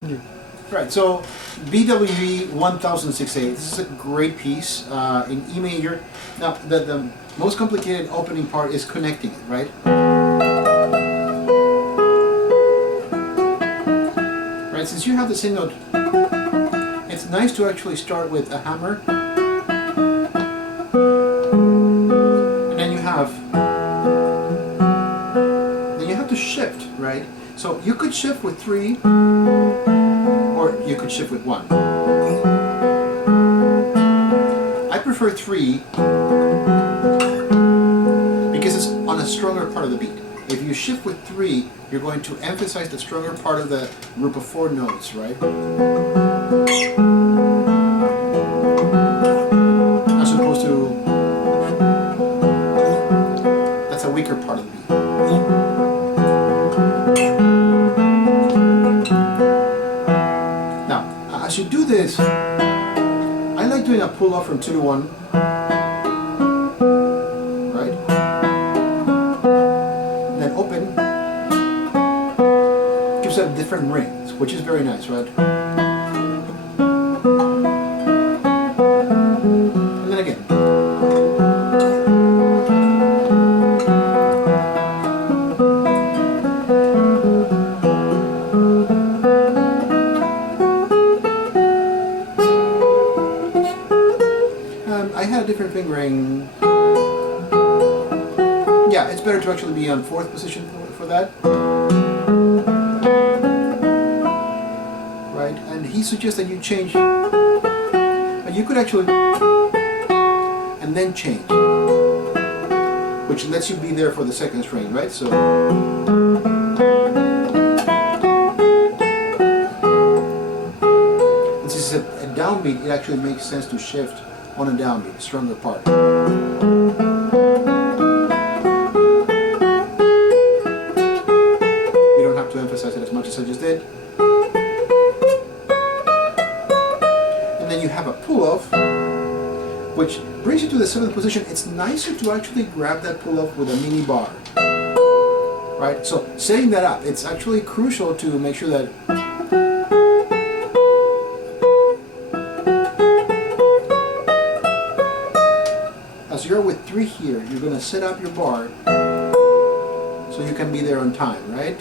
Right, so BWV 1068, this is a great piece in E major. Now, the most complicated opening part is connecting it, right? Right, since you have the same note, it's nice to actually start with a hammer, and then you have to shift, right? So you could shift with 3, or you could shift with 1. I prefer 3 because it's on a stronger part of the beat. If you shift with 3, you're going to emphasize the stronger part of the group of 4 notes, right? As opposed to, that's a weaker part of the beat. As you do this, I like doing a pull off from 2 to 1, right? And then open gives it different rings, which is very nice, right? And then again. I had a different fingering. Yeah, it's better to actually be on 4th position for that. Right, and he suggests that you change, but you could actually, and then change, which lets you be there for the 2nd string, right? So, and since it's a downbeat, it actually makes sense to shift on a downbeat, stronger part. You don't have to emphasize it as much as I just did. And then you have a pull-off, which brings you to the 7th position. It's nicer to actually grab that pull-off with a mini bar. Right? So setting that up, it's actually crucial to make sure that as you're with 3 here, you're going to set up your bar so you can be there on time, right?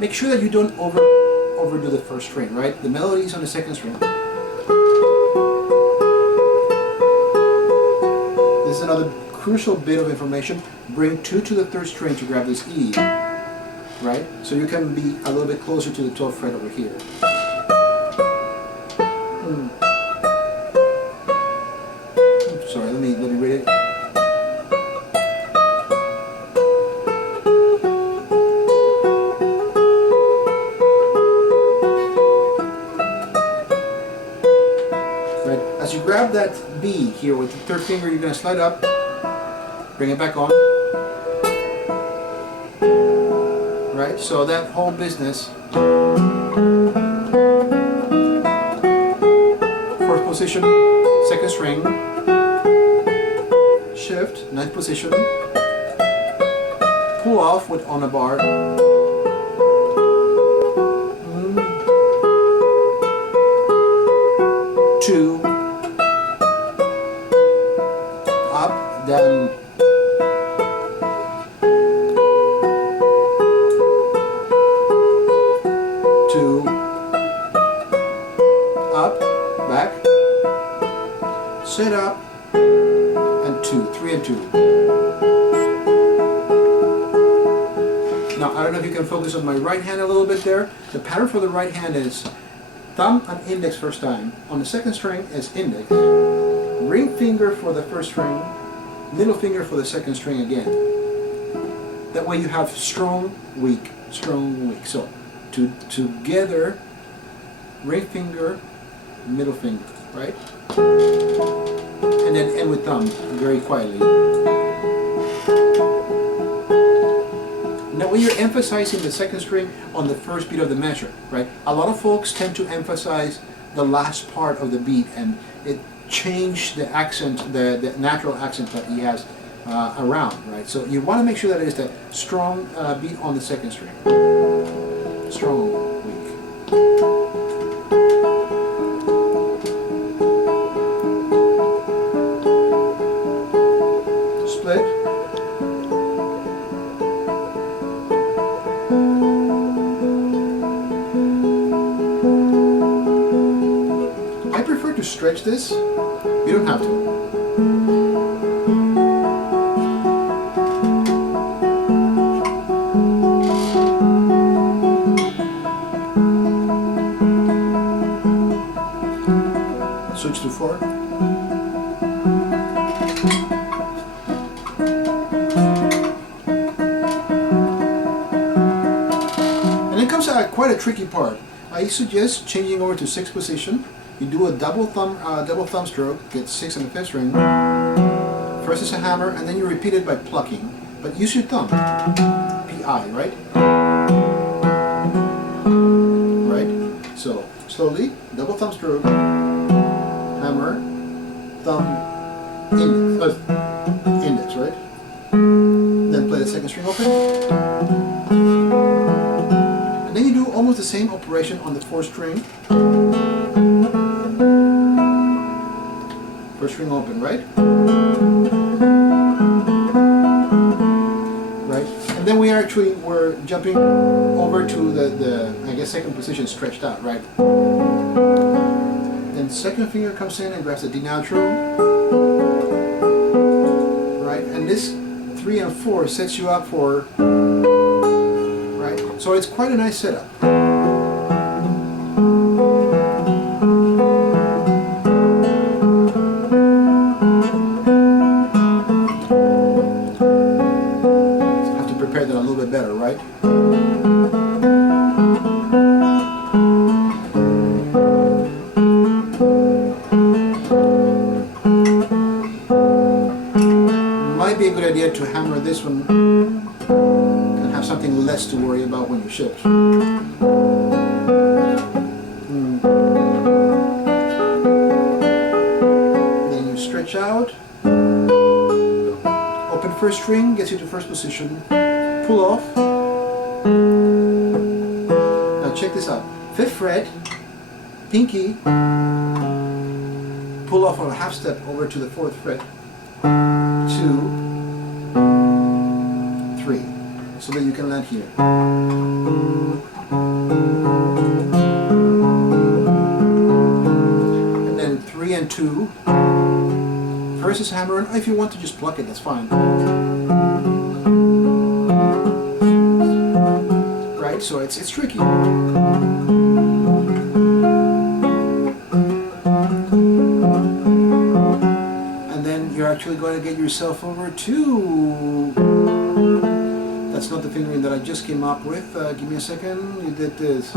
Make sure that you don't overdo the 1st string, right? The melodies on the 2nd string. This is another crucial bit of information. Bring 2 to the 3rd string to grab this E, right? So you can be a little bit closer to the 12th fret over here. Oops, sorry, let me read it. Right? As you grab that B here with the 3rd finger, you're going to slide up, bring it back on. Right? So that whole business. 4th position, 2nd string, shift, 9th position, pull off with on a bar. 2, up, down, 2, up, back, set up, and 2, 3 and 2. Now I don't know if you can focus on my right hand a little bit there. The pattern for the right hand is thumb and index first time. On the 2nd string is index. Ring finger for the 1st string. Middle finger for the 2nd string again. That way you have strong, weak, strong, weak. So together, ring finger, middle finger, right? And then end with thumb very quietly. Now when you're emphasizing the second string on the first beat of the measure, right? A lot of folks tend to emphasize the last part of the beat, and it changed the accent, the natural accent that he has around, right? So you want to make sure that it is the strong beat on the second string. Strong, weak. Split. I prefer to stretch this. You don't have to. Switch to 4. And then comes quite a tricky part. I suggest changing over to 6th position. You do a double thumb stroke, get 6 on the 5th string. First is a hammer, and then you repeat it by plucking. But use your thumb, P-I, right? Right? So slowly, double thumb stroke, hammer, thumb, index, right? Then play the second string open. And then you do almost the same operation on the 4th string. First string open, right? Right? And then we're jumping over to the I guess 2nd position stretched out, right? Then 2nd finger comes in and grabs the D natural, right? And this 3 and 4 sets you up for, right? So it's quite a nice setup. So I have to prepare that a little bit better, right? Might be a good idea to hammer this one and have something less to worry about when you shift. Then you stretch out. Open 1st string, gets you to 1st position. Pull off. Now check this out. 5th fret, pinky, pull off on a half step over to the 4th fret. 2, 3, so that you can land here. And then 3 and 2. First is hammer, and if you want to just pluck it, that's fine. Right, so it's tricky. You're actually going to get yourself over to, that's not the fingering that I just came up with, give me a second, you did this.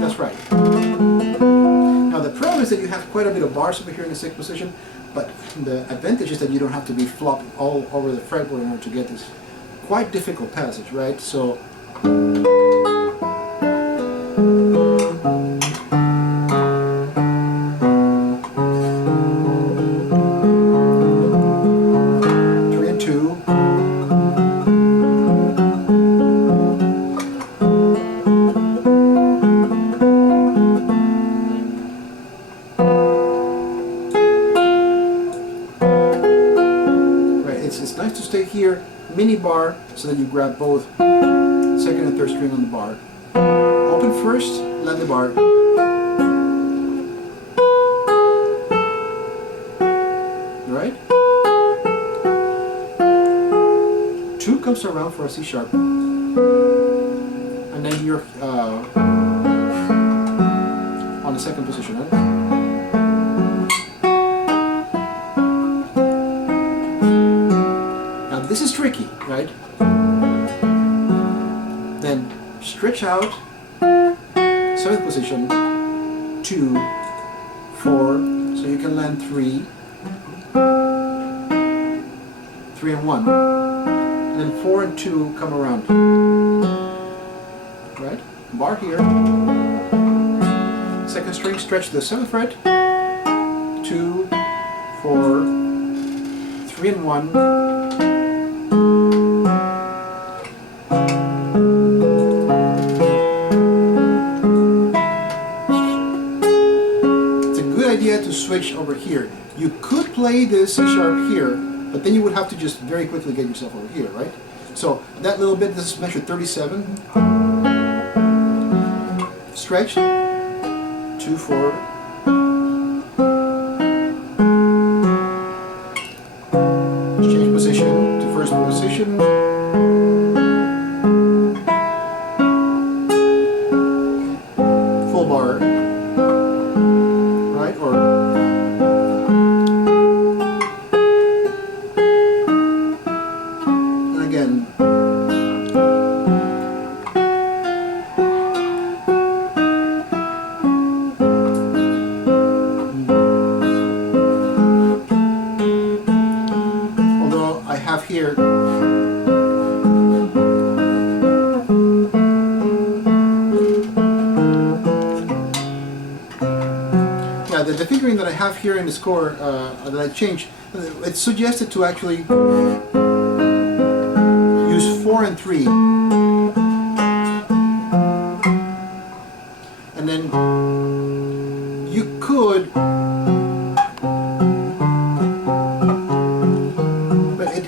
That's right. Now the problem is that you have quite a bit of bars over here in the 6th position, but the advantage is that you don't have to be flopping all over the fretboard in order to get this quite difficult passage, right? So it's nice to stay here, mini bar, so that you grab both 2nd and 3rd string on the bar. Open 1st, land the bar. Right? 2 comes around for a C sharp. And then you're on the 2nd position, right? This is tricky, right? Then stretch out. So 7th position, 2, 4, so you can land 3, 3 and 1, and then 4 and 2 come around, right? Bar here, 2nd string, stretch the 7th fret, 2, 4, 3 and 1, to switch over here. You could play this C sharp here, but then you would have to just very quickly get yourself over here, right? So that little bit, this is measured 37. Stretch, 2, 4. Change position to 1st position. Full bar. Here. Yeah, the fingering that I have here in the score that I changed, it's suggested to actually use 4 and 3, and then you could.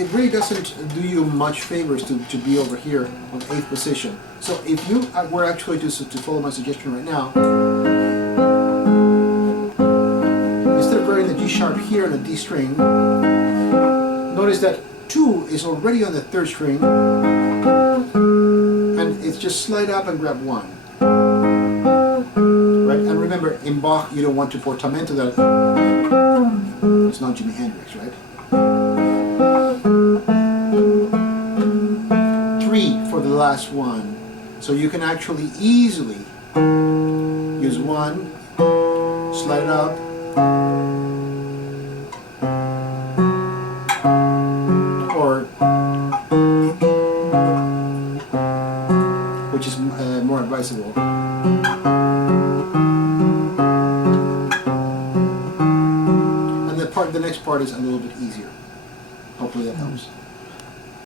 It really doesn't do you much favors to be over here on 8th position. So if you were actually to follow my suggestion right now, instead of wearing the G sharp here and the D string, notice that 2 is already on the 3rd string, and it's just slide up and grab 1. Right? And remember, in Bach, you don't want to portamento that. It's not Jimi Hendrix, right? 3 for the last one, so you can actually easily use 1, slide it up, or which is more advisable. And the next part is a little bit easier. Hopefully that helps.